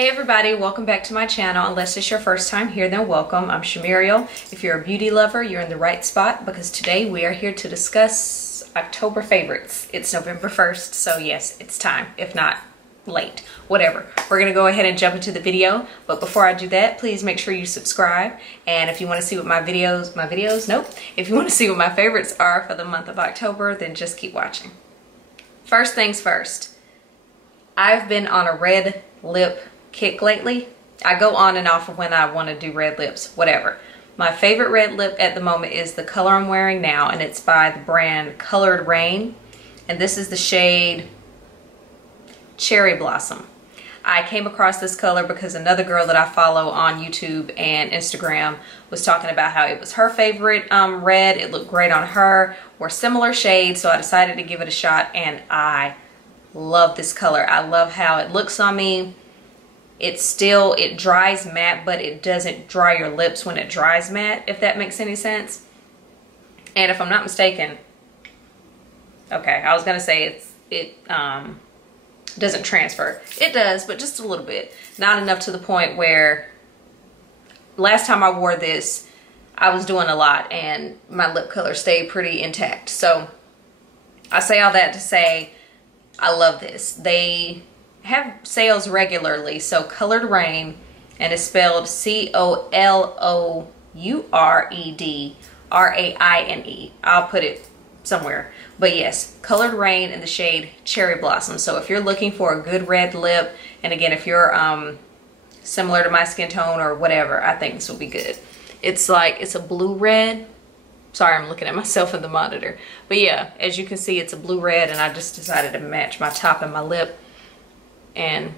Hey everybody, welcome back to my channel. Unless it's your first time here, then welcome. I'm Shamiriel. If you're a beauty lover, you're in the right spot because today we are here to discuss October favorites. It's November 1st, so yes, it's time, if not late, whatever. We're gonna go ahead and jump into the video, but before I do that, please make sure you subscribe. And if you wanna see what if you wanna see what my favorites are for the month of October, then just keep watching. First things first, I've been on a red lip kick lately. I go on and off of when I want to do red lips, whatever. My favorite red lip at the moment is the color I'm wearing now, and it's by the brand Colored Rain, and this is the shade Cherry Blossom. I came across this color because another girl that I follow on YouTube and Instagram was talking about how it was her favorite red. It looked great on her. We're similar shades, so I decided to give it a shot, and I love this color. I love how it looks on me. It dries matte, but it doesn't dry your lips when it dries matte, if that makes any sense. And if I'm not mistaken, okay, I was gonna say it doesn't transfer. It does, but just a little bit. Not enough to the point where last time I wore this, I was doing a lot and my lip color stayed pretty intact. So I say all that to say I love this. They have sales regularly, so Colored Rain, and it's spelled COLOUREDRAINE. I'll put it somewhere, but yes, Colored Rain in the shade Cherry Blossom. So if you're looking for a good red lip, and again, if you're similar to my skin tone or whatever, I think this will be good. It's a blue red. Sorry, I'm looking at myself in the monitor, but yeah, as you can see, it's a blue red, and I just decided to match my top and my lip. And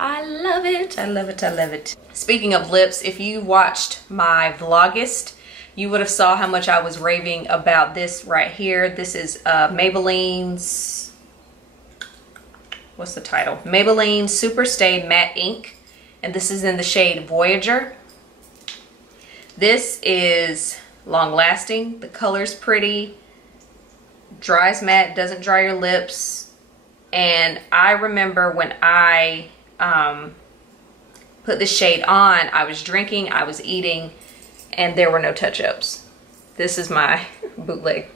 I love it. I love it. I love it. Speaking of lips, if you watched my Vlogust, you would have saw how much I was raving about this right here. This is Maybelline's, what's the title? Maybelline Super Stay Matte Ink, and this is in the shade Voyager. This is long lasting. The color's pretty, dries matte, doesn't dry your lips. And I remember when I put this shade on, I was drinking, I was eating, and there were no touch-ups. This is my bootleg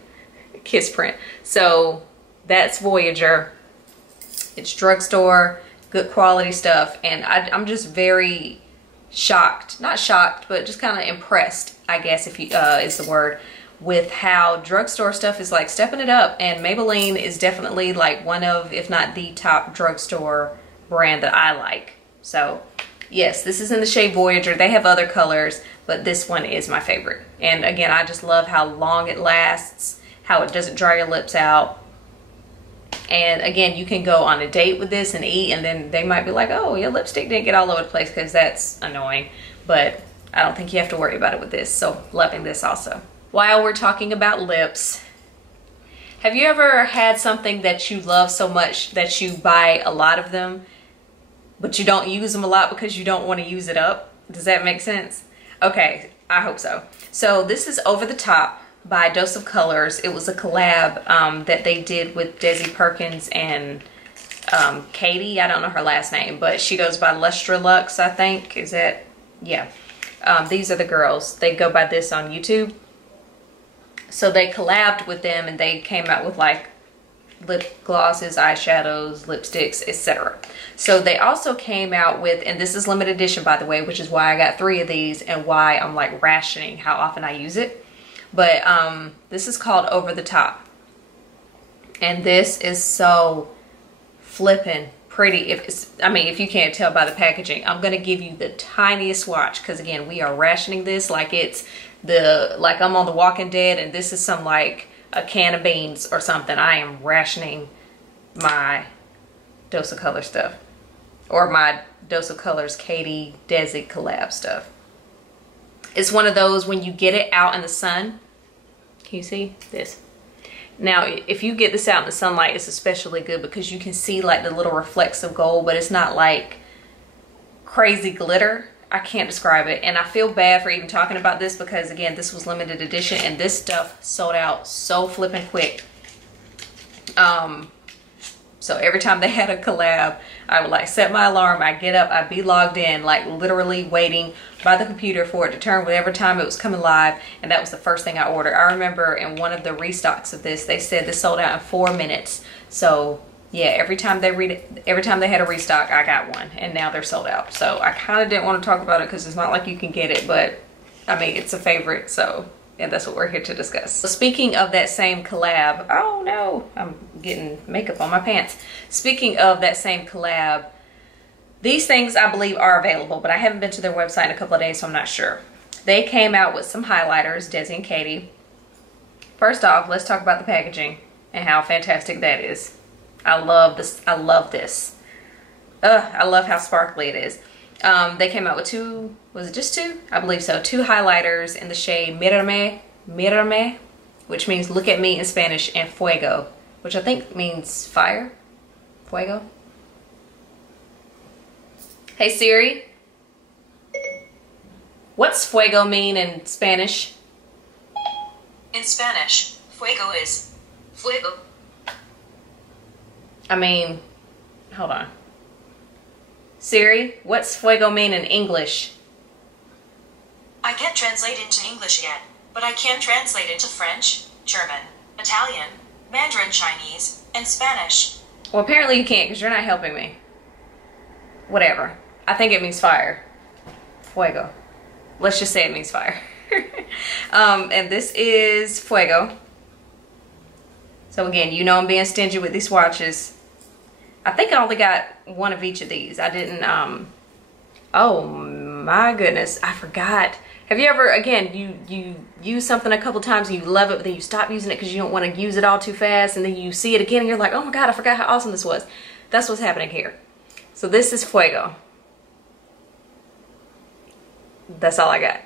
kiss print. So that's Voyager. It's drugstore, good quality stuff, and I'm just very shocked. Not shocked, but just kind of impressed, I guess, if you is the word, with how drugstore stuff is like stepping it up. And Maybelline is definitely like one of, if not the top drugstore brand that I like. So yes, this is in the shade Voyager. They have other colors, but this one is my favorite. And again, I just love how long it lasts, how it doesn't dry your lips out. And again, you can go on a date with this and eat, and then they might be like, oh, your lipstick didn't get all over the place, because that's annoying. But I don't think you have to worry about it with this. So loving this also. While we're talking about lips, have you ever had something that you love so much that you buy a lot of them, but you don't use them a lot because you don't want to use it up? Does that make sense? Okay, I hope so. So this is Over the Top by Dose of Colors. It was a collab that they did with Desi Perkins and Katie. I don't know her last name, but she goes by Lustra Lux, I think. Is that? Yeah. These are the girls. They go by this on YouTube. So they collabed with them, and they came out with like lip glosses, eyeshadows, lipsticks, etc. So they also came out with, and this is limited edition, by the way, which is why I got 3 of these and why I'm like rationing how often I use it. But this is called Over the Top, and this is so flippin' pretty. If you can't tell by the packaging, I'm gonna give you the tiniest swatch, because again, we are rationing this like it's like I'm on The Walking Dead, and this is some like a can of beans or something. I am rationing my Dose of Color stuff, or my Dose of Colors Katie Desi collab stuff. It's one of those when you get it out in the sun. Can you see this? Now, if you get this out in the sunlight, it's especially good because you can see like the little reflects of gold, but it's not like crazy glitter. I can't describe it, and I feel bad for even talking about this because again, this was limited edition, and this stuff sold out so flippin' quick. So every time they had a collab, I would like set my alarm, I'd get up, I'd be logged in, like literally waiting by the computer for it to turn whatever time it was coming live, and that was the first thing I ordered. I remember in one of the restocks of this, they said this sold out in 4 minutes. So yeah, every time they had a restock, I got one, and now they're sold out. So I kind of didn't want to talk about it because it's not like you can get it, but I mean, it's a favorite, so, and that's what we're here to discuss. So speaking of that same collab, oh no, I'm getting makeup on my pants. Speaking of that same collab, these things I believe are available, but I haven't been to their website in a couple of days, so I'm not sure. They came out with some highlighters, Desi and Katie. First off, let's talk about the packaging and how fantastic that is. I love this. I love this. I love how sparkly it is. They came out with two, was it just two? I believe so. 2 highlighters in the shade Mírame, which means look at me in Spanish, and Fuego, which I think means fire. Fuego. Hey Siri, what's Fuego mean in Spanish? In Spanish, Fuego is fuego. I mean, hold on. Siri, what's Fuego mean in English? I can't translate into English yet, but I can translate into French, German, Italian, Mandarin Chinese, and Spanish. Well, apparently you can't because you're not helping me. Whatever. I think it means fire. Fuego. Let's just say it means fire. And this is Fuego. So again, you know I'm being stingy with these swatches. I think I only got one of each of these. I didn't, oh my goodness, I forgot. Have you ever, again, you use something a couple times and you love it, but then you stop using it because you don't want to use it all too fast, and then you see it again and you're like, oh my God, I forgot how awesome this was. That's what's happening here. So this is Fuego. That's all I got.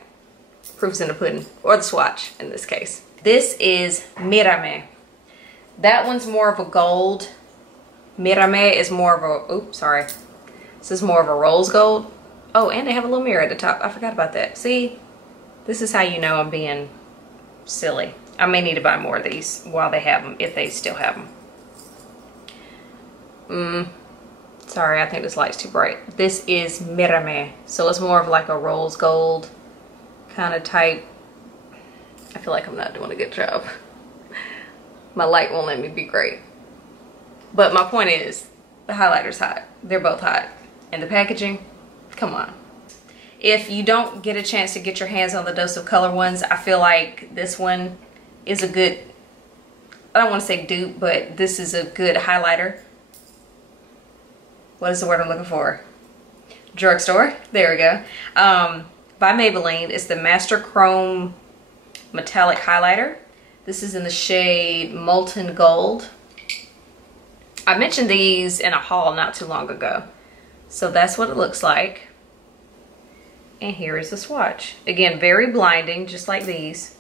Proof's in the pudding, or the swatch in this case. This is Mírame. That one's more of a gold. Mírame is more of a, oops, sorry. This is more of a rose gold. Oh, and they have a little mirror at the top. I forgot about that. See, this is how you know I'm being silly. I may need to buy more of these while they have them, if they still have them. Sorry, I think this light's too bright. This is Mírame. So it's more of like a rose gold kind of type. I feel like I'm not doing a good job. My light won't let me be great. But my point is, the highlighter's hot. They're both hot. And the packaging, come on. If you don't get a chance to get your hands on the Dose of Color ones, I feel like this one is a good, I don't want to say dupe, but this is a good highlighter. What is the word I'm looking for? Drugstore. There we go. By Maybelline. It's the Master Chrome Metallic Highlighter. This is in the shade Molten Gold. I mentioned these in a haul not too long ago. So that's what it looks like. And here is the swatch. Again, very blinding, just like these.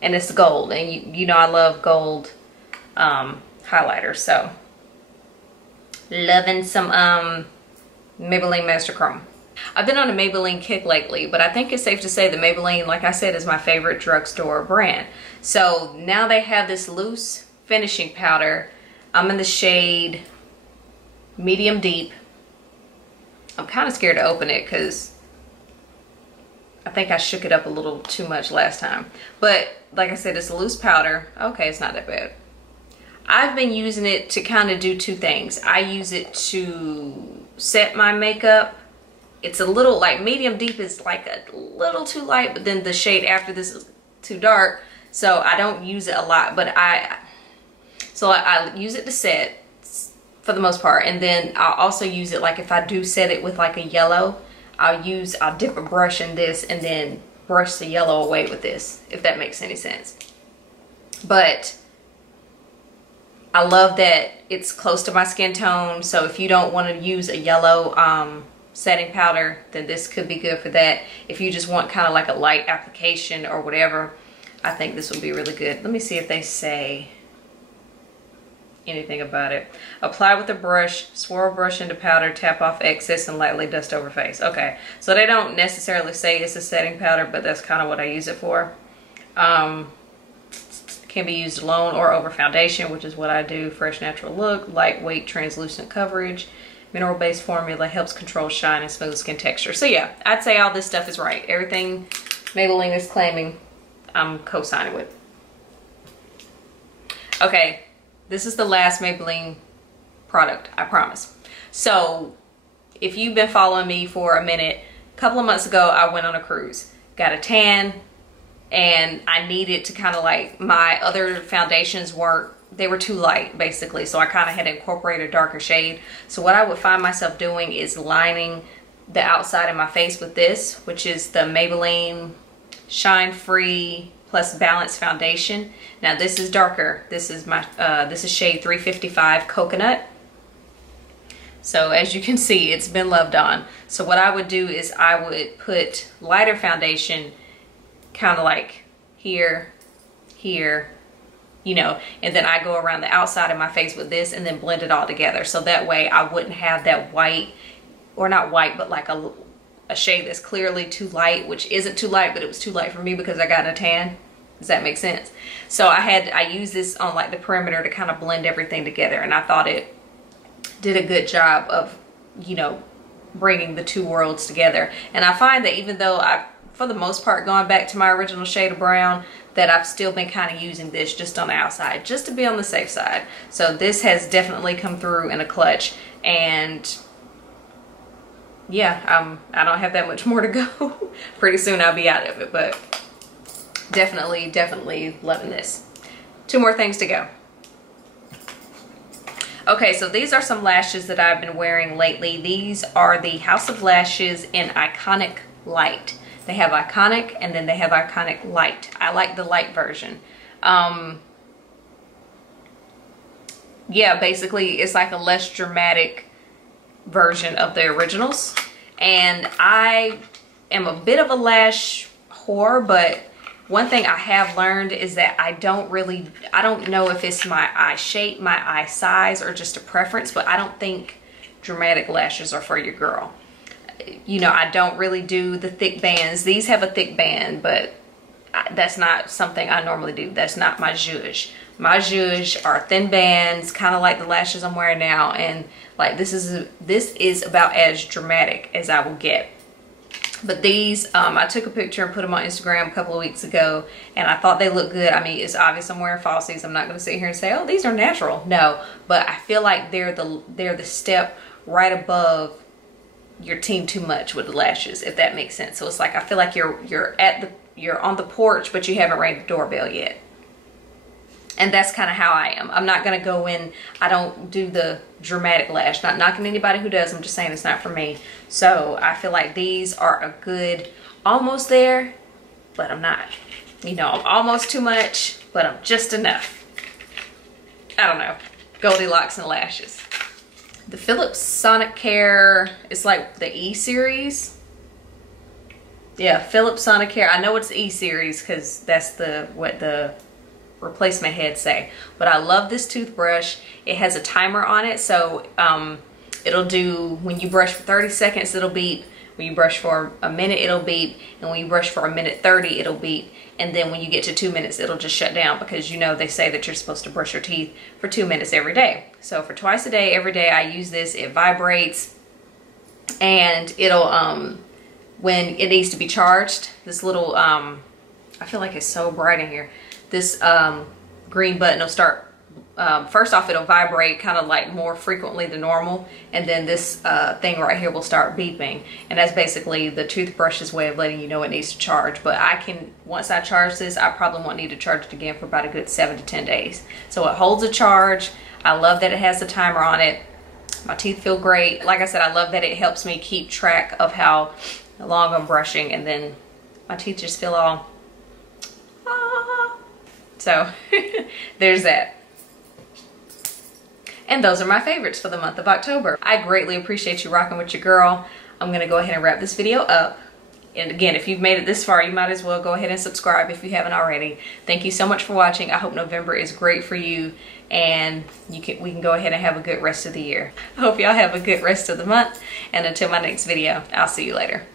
And it's gold. And you know I love gold highlighters. So, loving some Maybelline Master Chrome. I've been on a Maybelline kick lately, but I think it's safe to say that Maybelline, like I said, is my favorite drugstore brand. So now they have this loose finishing powder. I'm in the shade Medium Deep. I'm kind of scared to open it because I think I shook it up a little too much last time. But like I said, it's a loose powder. Okay, it's not that bad. I've been using it to kind of do 2 things. I use it to set my makeup. It's a little, like Medium Deep is like a little too light, but then the shade after this is too dark. So I don't use it a lot, but I use it to set for the most part. And then I'll also use it, like if I do set it with like a yellow, I'll dip a brush in this and then brush the yellow away with this, if that makes any sense. But I love that it's close to my skin tone. So if you don't want to use a yellow setting powder, then this could be good for that. If you just want kind of like a light application or whatever, I think this would be really good. Let me see if they say anything about it. Apply with a brush, swirl brush into powder, tap off excess and lightly dust over face. Okay, so they don't necessarily say it's a setting powder, but that's kind of what I use it for. Can Can be used alone or over foundation, which is what I do. Fresh natural look, lightweight translucent coverage, mineral-based formula, helps control shine and smooth skin texture. So yeah, I'd say all this stuff is right. Everything Maybelline is claiming, I'm co-signing with. Okay, this is the last Maybelline product, I promise. So if you've been following me for a minute, a couple of months ago, I went on a cruise, got a tan, and I needed to kind of like, my other foundations they were too light basically. So I kind of had to incorporate a darker shade. So what I would find myself doing is lining the outside of my face with this, which is the Maybelline Shine Free Plus Balance Foundation. Now this is darker. This is my, this is shade 355 Coconut. So as you can see, it's been loved on. So what I would do is I would put lighter foundation kind of like here, here, you know, and then I go around the outside of my face with this and then blend it all together. So that way I wouldn't have that white, or not white, but like a shade that's clearly too light, which isn't too light, but it was too light for me because I got a tan. Does that make sense? So I used this on like the perimeter to kind of blend everything together, and I thought it did a good job of, you know, bringing the two worlds together. And I find that even though I've, for the most part, gone back to my original shade of brown, that I've still been kind of using this just on the outside, just to be on the safe side. So this has definitely come through in a clutch, and yeah, I don't have that much more to go. Pretty soon I'll be out of it, but definitely loving this. 2 more things to go. Okay, so these are some lashes that I've been wearing lately. These are the House of Lashes in Iconic Light. They have Iconic and then they have Iconic Light. I like the light version. Yeah, basically it's like a less dramatic version of the originals. And I am a bit of a lash whore, but one thing I have learned is that I don't know if it's my eye shape, my eye size, or just a preference, but I don't think dramatic lashes are for your girl. You know, I don't really do the thick bands. These have a thick band, but that's not something I normally do. That's not my zhuzh. My zhuzh are thin bands, kind of like the lashes I'm wearing now, and like this is about as dramatic as I will get. But these, I took a picture and put them on Instagram a couple of weeks ago, and I thought they looked good. I mean, it's obvious I'm wearing falsies. I'm not going to sit here and say, oh, these are natural. No, but I feel like they're the step right above your Team Too Much with the lashes, if that makes sense. So it's like I feel like you're on the porch, but you haven't rang the doorbell yet. And that's kind of how I am. I'm not going to go in, I don't do the dramatic lash. Not knocking anybody who does, I'm just saying it's not for me. So I feel like these are a good, almost there, but I'm not. You know, I'm almost too much, but I'm just enough. I don't know. Goldilocks and lashes. The Philips Sonicare, it's like the E series. Yeah, Philips Sonicare. I know it's the E series because that's what the replacement heads say. But I love this toothbrush. It has a timer on it, so it'll do, when you brush for 30 seconds, it'll beep. When you brush for a minute, it'll beep. And when you brush for 1:30, it'll beep. And then when you get to 2 minutes, it'll just shut down, because you know they say that you're supposed to brush your teeth for 2 minutes every day. So for twice a day, every day, I use this. It vibrates, and it'll, when it needs to be charged, this little, I feel like it's so bright in here. This green button will start, first off, it'll vibrate kind of like more frequently than normal, and then this thing right here will start beeping, and that's basically the toothbrush's way of letting you know it needs to charge. But I can, once I charge this, I probably won't need to charge it again for about a good 7 to 10 days. So it holds a charge. I love that it has the timer on it. My teeth feel great. Like I said, I love that it helps me keep track of how long I'm brushing, and then my teeth just feel all, so there's that. And those are my favorites for the month of October. I greatly appreciate you rocking with your girl. I'm gonna go ahead and wrap this video up. And again, if you've made it this far, you might as well go ahead and subscribe if you haven't already. Thank you so much for watching. I hope November is great for you, and we can go ahead and have a good rest of the year. I hope y'all have a good rest of the month, and until my next video, I'll see you later.